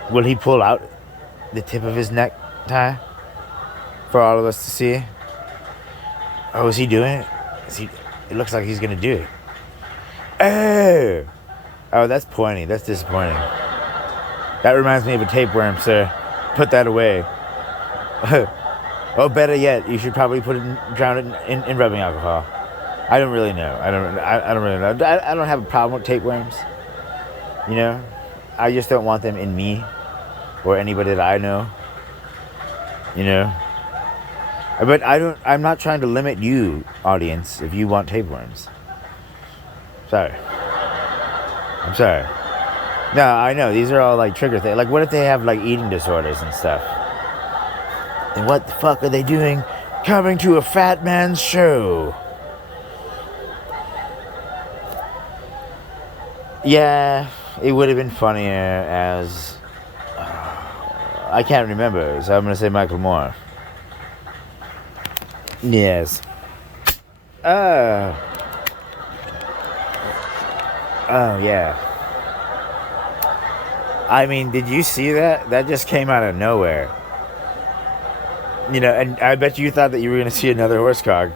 Will he pull out the tip of his necktie for all of us to see? Oh, is he doing it? It looks like he's gonna do it. Oh, that's pointy. That's disappointing. That reminds me of a tapeworm, sir. Put that away. Oh, better yet, you should probably drown it in rubbing alcohol. I don't really know. I don't really know. I don't have a problem with tapeworms. You know, I just don't want them in me or anybody that I know. You know, but I'm not trying to limit you, audience, if you want tapeworms. Sorry. I'm sorry. No, I know. These are all like trigger things. Like, what if they have like eating disorders and stuff? And what the fuck are they doing coming to a fat man's show? Yeah, it would have been funnier as... I can't remember, so I'm going to say Michael Moore. Yes. Oh, yeah. I mean, did you see that? That just came out of nowhere. You know, and I bet you thought that you were going to see another horse cog.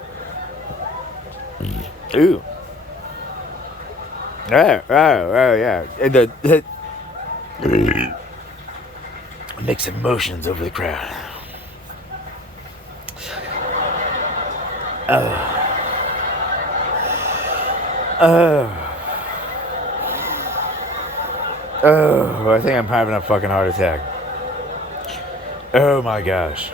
Ooh. Oh, yeah. And mixed emotions over the crowd. Oh, I think I'm having a fucking heart attack. Oh my gosh.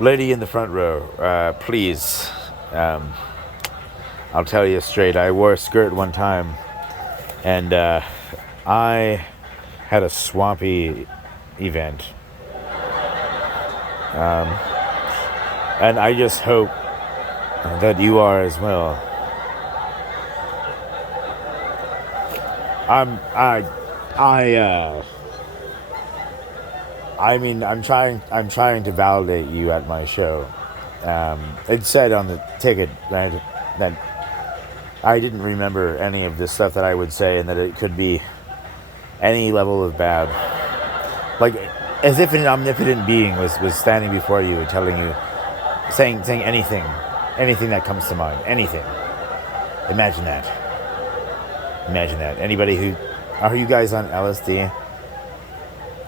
Lady in the front row, please. I'll tell you straight, I wore a skirt one time, and I had a swampy event. And I just hope that you are as well. I mean, I'm trying to validate you at my show. It said on the ticket, right, that I didn't remember any of the stuff that I would say, and that it could be any level of bad. Like, as if an omnipotent being was standing before you and telling you saying anything that comes to mind, anything. Imagine that. Anybody who, are you guys on LSD?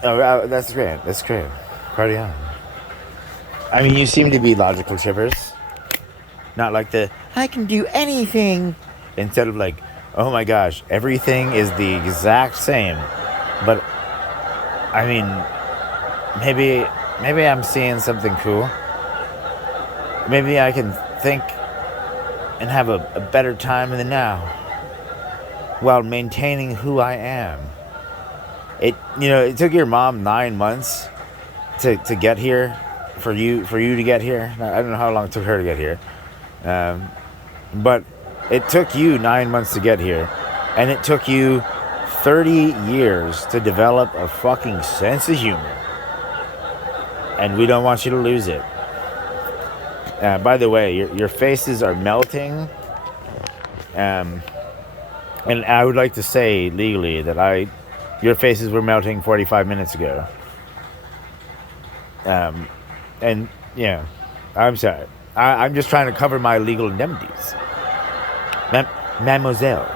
Oh, that's great. Party on. I mean, you seem to be logical trippers. Not like the, I can do anything. Instead of like, oh my gosh, everything is the exact same. But, I mean, maybe I'm seeing something cool. Maybe I can think and have a better time in the now while maintaining who I am. It took your mom 9 months to get here, for you to get here. I don't know how long it took her to get here, but it took you 9 months to get here, and it took you 30 years to develop a fucking sense of humor, and we don't want you to lose it. By the way, your faces are melting, and I would like to say legally that your faces were melting 45 minutes ago. And yeah, I'm sorry. I'm just trying to cover my legal indemnities. Mademoiselle,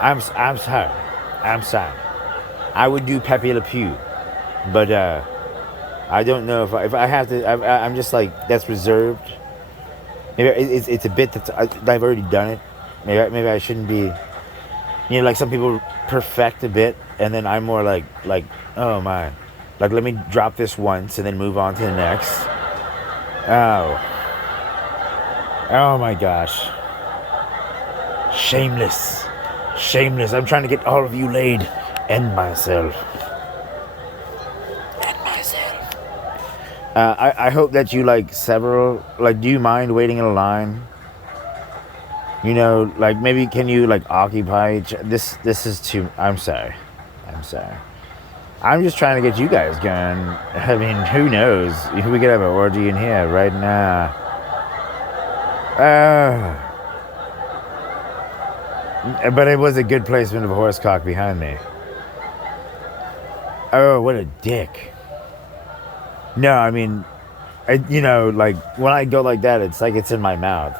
I'm sorry. I would do Pepe Le Pew, but I don't know if I have to. I'm just like, that's reserved. Maybe it's a bit that I've already done it. Maybe I shouldn't be. Like some people perfect a bit, and then I'm more like, oh my, like let me drop this once and then move on to the next. Oh my gosh. Shameless. I'm trying to get all of you laid and myself. I hope that you do you mind waiting in a line? Maybe can you occupy this is too, I'm sorry. I'm just trying to get you guys going. I mean, who knows? We could have an orgy in here right now. But it was a good placement of a horse cock behind me. Oh, what a dick. No, I mean, when I go like that, it's like it's in my mouth.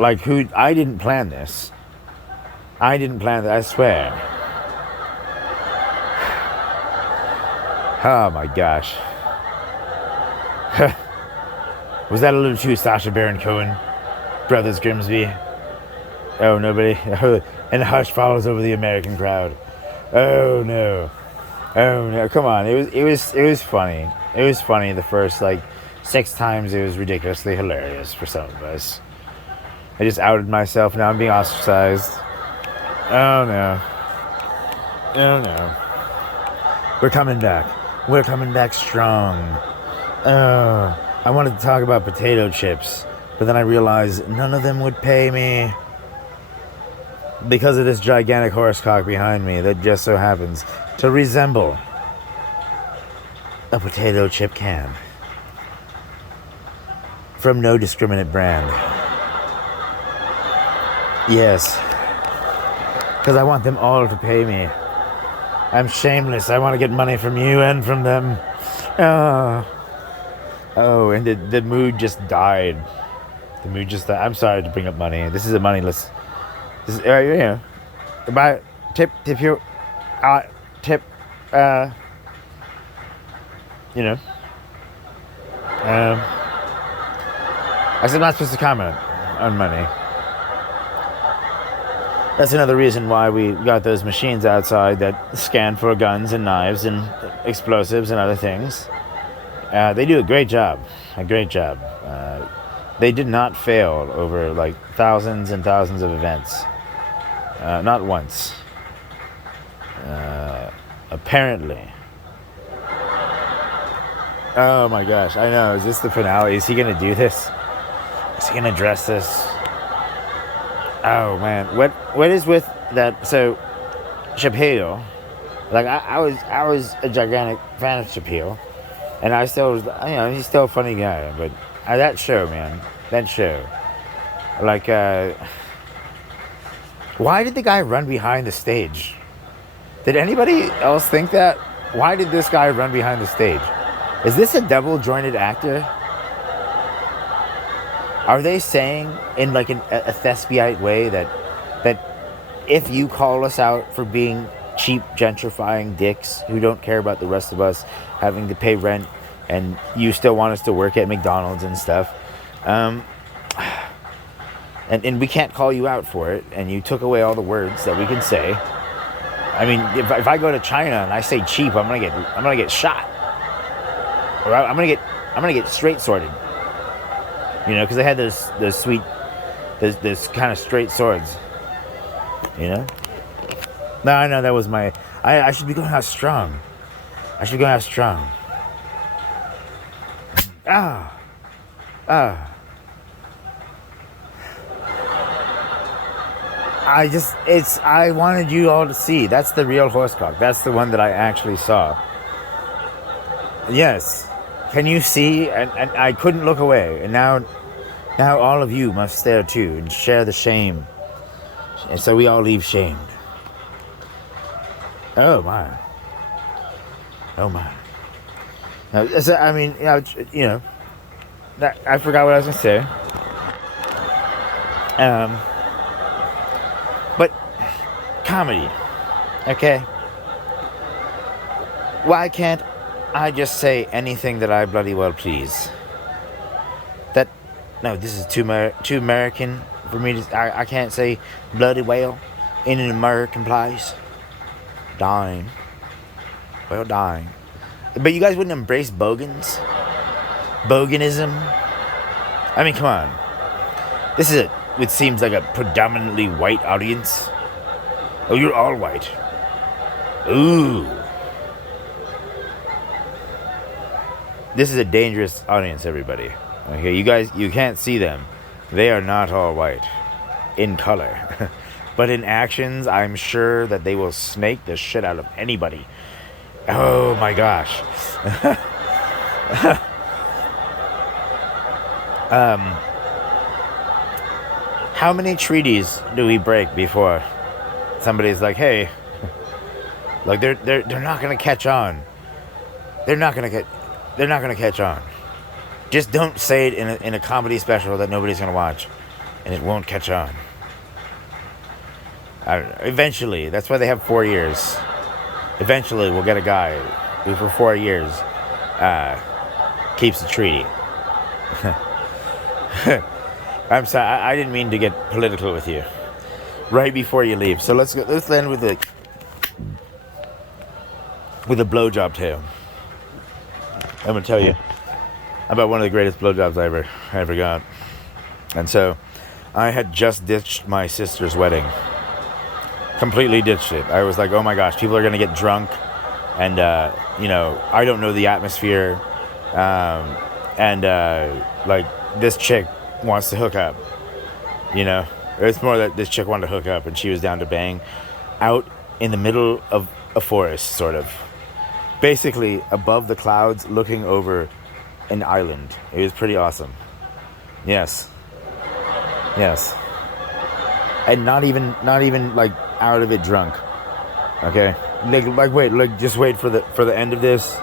I didn't plan this. I swear. Oh my gosh. Was that a little too Sacha Baron Cohen? Brothers Grimsby? Oh, nobody? And the hush follows over the American crowd. Oh no. Come on. It was funny. It was funny the first 6 times. It was ridiculously hilarious for some of us. I just outed myself. Now I'm being ostracized. Oh no. We're coming back strong. Oh, I wanted to talk about potato chips, but then I realized none of them would pay me because of this gigantic horse cock behind me that just so happens to resemble a potato chip can from no discriminate brand. Yes, because I want them all to pay me. I'm shameless. I want to get money from you and from them. Oh, and the mood just died. I'm sorry to bring up money. This is a moneyless. Buy tip you. Tip. I said I'm not supposed to comment on money. That's another reason why we got those machines outside that scan for guns and knives and explosives and other things. They do a great job. They did not fail over thousands and thousands of events. Not once. Apparently. Oh my gosh, I know. Is this the finale? Is he going to do this? Is he going to address this? Oh man, what is with that? So Chappelle, I was a gigantic fan of Chappelle, and I still was, he's still a funny guy. But that show, why did the guy run behind the stage? Did anybody else think that? Why did this guy run behind the stage? Is this a double-jointed actor? Are they saying in like a thespiite way that if you call us out for being cheap gentrifying dicks who don't care about the rest of us having to pay rent, and you still want us to work at McDonald's and stuff, and we can't call you out for it, and you took away all the words that we can say. I mean, if I go to China and I say cheap, I'm gonna get shot, or I'm gonna get straight sorted. You know, because they had those sweet, those kind of straight swords. You know? No, I know that was my. I should be going out strong. I should be going out strong. Ah. I wanted you all to see. That's the real horsecock. That's the one that I actually saw. Yes. Can you see? And I couldn't look away. And now all of you must stare too and share the shame. And so we all leave shamed. Oh my. Oh my. Now, so, I mean, you know, I forgot what I was going to say. But comedy, okay? Why can't I just say anything that I bloody well please? No, this is too American for me to. I can't say bloody well in an American place. Dying. Well, dying. But you guys wouldn't embrace bogans? Boganism? I mean, come on. This is it seems like a predominantly white audience. Oh, you're all white. Ooh. This is a dangerous audience, everybody. Okay, you guys, you can't see them. They are not all white in color. But in actions, I'm sure that they will snake the shit out of anybody. Oh my gosh. How many treaties do we break before somebody's like, hey, like they're not gonna catch on. They're not gonna catch on. Just don't say it in a comedy special that nobody's gonna watch, and it won't catch on. Eventually, that's why they have 4 years. Eventually, we'll get a guy who, for 4 years, keeps the treaty. I'm sorry, I didn't mean to get political with you. Right before you leave, so let's end with a blowjob tale. I'm gonna tell you about one of the greatest blowjobs I ever got. And so, I had just ditched my sister's wedding. Completely ditched it. I was like, oh my gosh, people are gonna get drunk, and you know, I don't know the atmosphere, and like this chick wants to hook up. You know, it's more that this chick wanted to hook up, and she was down to bang, out in the middle of a forest, sort of, basically above the clouds, looking over an island. It was pretty awesome. Yes, and not even like out of it drunk. Okay, just wait for the end of this,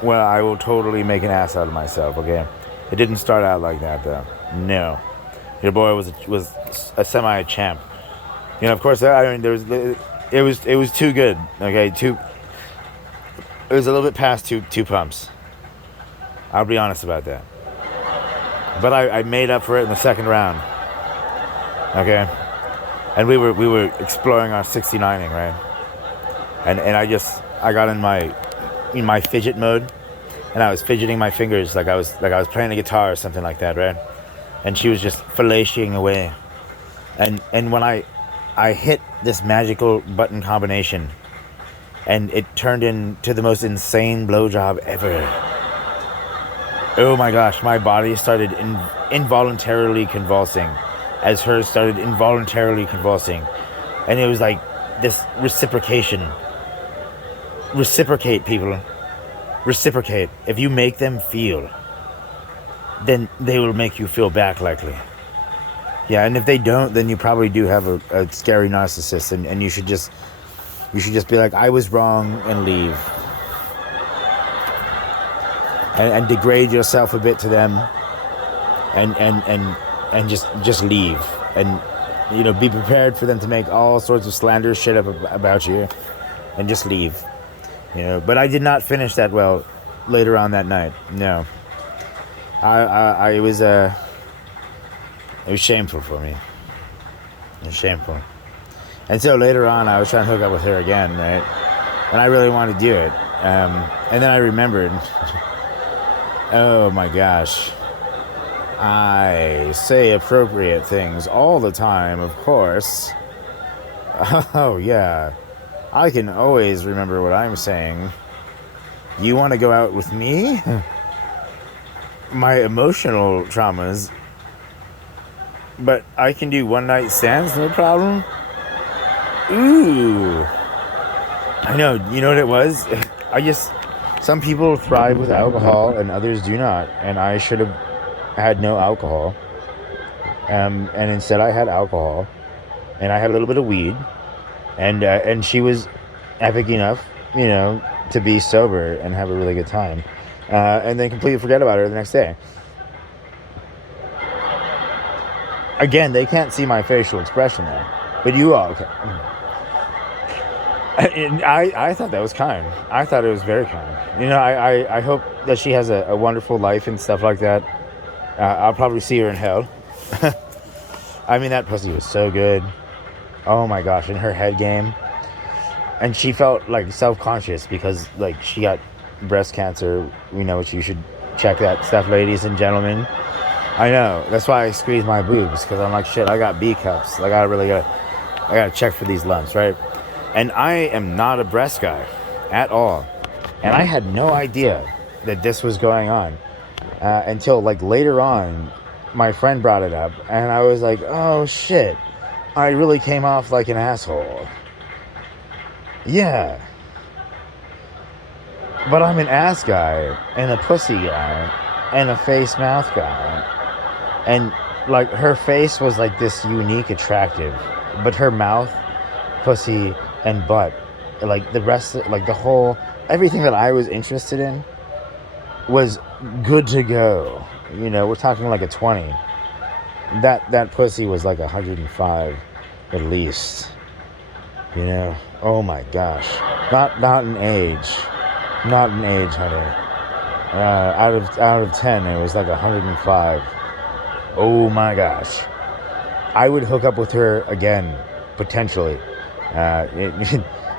where I will totally make an ass out of myself. Okay, it didn't start out like that though. No, your boy was a semi-champ. You know, of course. I mean, it was too good. Okay, it was a little bit past two pumps. I'll be honest about that. But I made up for it in the second round. Okay, and we were exploring our 69ing, right? And I got in my fidget mode, and I was fidgeting my fingers like I was playing a guitar or something like that, right? And she was just fellatiating away, and when I hit this magical button combination, and it turned into the most insane blowjob ever. Oh my gosh, my body started involuntarily convulsing as hers started involuntarily convulsing. And it was like this reciprocation. Reciprocate, people. Reciprocate. If you make them feel, then they will make you feel back, likely. Yeah, and if they don't, then you probably do have a scary narcissist, and you should just be like, I was wrong, and leave. and degrade yourself a bit to them, and just leave, and be prepared for them to make all sorts of slanderous shit up about you, and just leave. But I did not finish that well later on that night. No, it was shameful for me. It was shameful. And so later on, I was trying to hook up with her again, right? And I really wanted to do it. And then I remembered, oh my gosh, I say appropriate things all the time, of course. Oh yeah, I can always remember what I'm saying. You want to go out with me? My emotional traumas. But I can do one night stands, no problem. Ooh. I know, you know what it was? Some people thrive with alcohol and others do not. And I should have had no alcohol. And instead I had alcohol. And I had a little bit of weed. And she was epic enough, to be sober and have a really good time. And then completely forget about her the next day. Again, they can't see my facial expression there. But you all can. And I thought that was kind. I thought it was very kind. I hope that she has a wonderful life and stuff like that. I'll probably see her in hell. I mean, that pussy was so good. Oh my gosh, in her head game. And she felt like self-conscious because like she got breast cancer. We know what you should check that stuff, ladies and gentlemen. I know. That's why I squeeze my boobs, because I'm like, shit, I got B cups. Like, I gotta check for these lumps, right? And I am not a breast guy at all. And I had no idea that this was going on until like later on, my friend brought it up, and I was like, oh shit, I really came off like an asshole. Yeah. But I'm an ass guy, and a pussy guy, and a face-mouth guy. And like her face was like this unique attractive, but her mouth, pussy, and butt, like the rest, like the whole, everything that I was interested in was good to go. We're talking like a 20. That pussy was like 105 at least. Oh my gosh. Not an age. Not an age, honey. Out of 10, it was like 105. Oh my gosh. I would hook up with her again, potentially.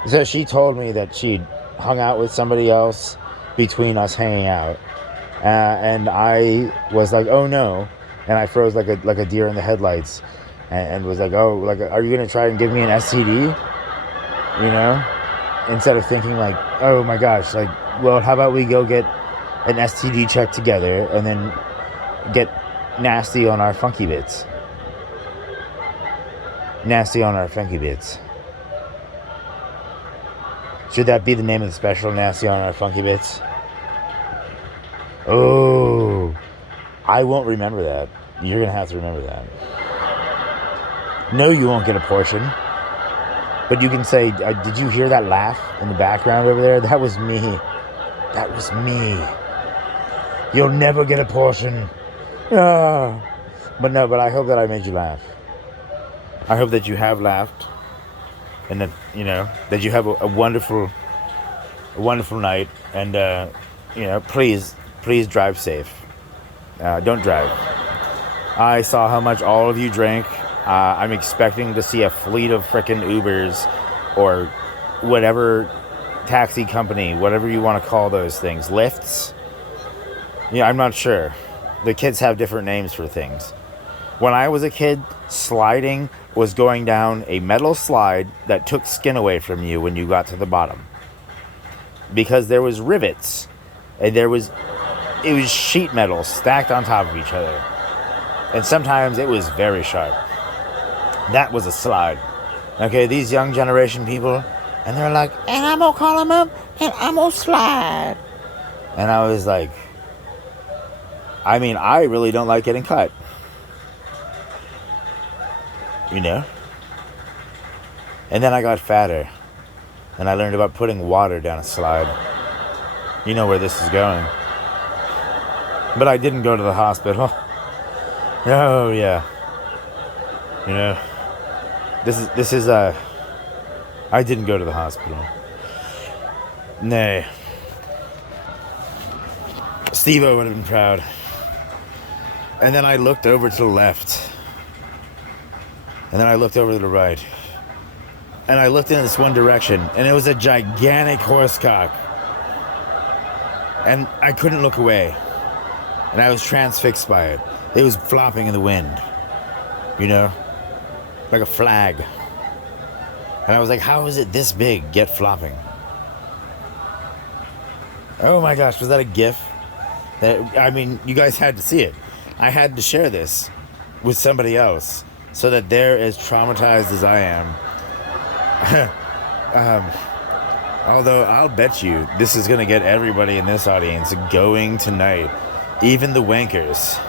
So she told me that she'd hung out with somebody else between us hanging out. And I was like, oh no. And I froze like a deer in the headlights. And was like, oh, like, are you going to try and give me an STD? Instead of thinking like, oh my gosh, like, well, how about we go get an STD check together and then get nasty on our funky bits. Nasty on our funky bits. Should that be the name of the special? Nasty on our funky bits? Oh, I won't remember that. You're going to have to remember that. No, you won't get a portion. But you can say, did you hear that laugh in the background over there? That was me. That was me. You'll never get a portion. Oh. But I hope that I made you laugh. I hope that you have laughed. And that, that you have a wonderful night. And, please drive safe. Don't drive. I saw how much all of you drank. I'm expecting to see a fleet of frickin' Ubers or whatever taxi company, whatever you want to call those things. Lifts? Yeah, I'm not sure. The kids have different names for things. When I was a kid, sliding was going down a metal slide that took skin away from you when you got to the bottom. Because there was rivets. And it was sheet metal stacked on top of each other. And sometimes it was very sharp. That was a slide. Okay, these young generation people, and they're like, and I'm gonna call them up, and I'm gonna slide. And I was like, I mean, I really don't like getting cut. And then I got fatter. And I learned about putting water down a slide. You know where this is going. But I didn't go to the hospital. Oh yeah. You know, this is I didn't go to the hospital. Nay. Steve-O would have been proud. And then I looked over to the left. And then I looked over to the right. And I looked in this one direction, and it was a gigantic horsecock. And I couldn't look away. And I was transfixed by it. It was flopping in the wind. You know? Like a flag. And I was like, how is it this big, yet flopping? Oh my gosh, was that a GIF? I mean, you guys had to see it. I had to share this with somebody else so that they're as traumatized as I am. Although I'll bet you this is going to get everybody in this audience going tonight. Even the wankers.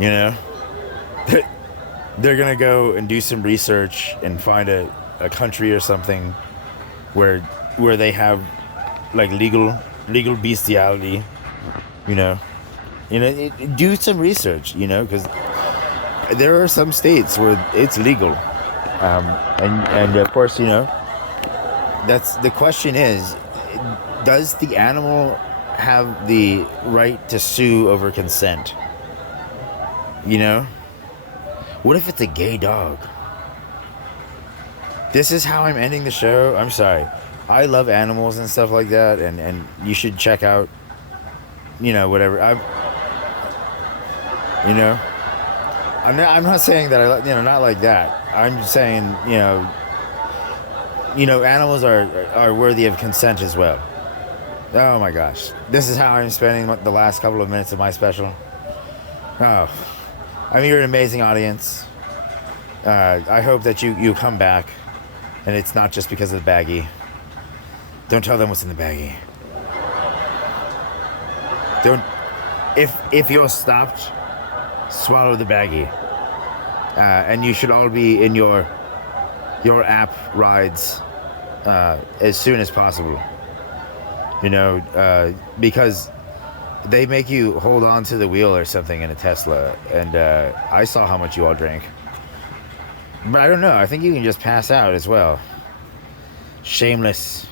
You know? They're going to go and do some research and find a country or something where they have like legal bestiality. You know, do some research, because there are some states where it's legal. And of course, that's the question is, does the animal have the right to sue over consent? What if it's a gay dog? This is how I'm ending the show. I'm sorry. I love animals and stuff like that, and you should check out whatever. I'm not saying that not like that. I'm just saying, animals are worthy of consent as well. Oh my gosh. This is how I'm spending the last couple of minutes of my special. Oh, I mean, you're an amazing audience. I hope that you come back, and it's not just because of the baggie. Don't tell them what's in the baggie. Don't. If you're stopped, swallow the baggie. And you should all be in your app rides as soon as possible. Because they make you hold on to the wheel or something in a Tesla, and I saw how much you all drank. But I don't know. I think you can just pass out as well. Shameless.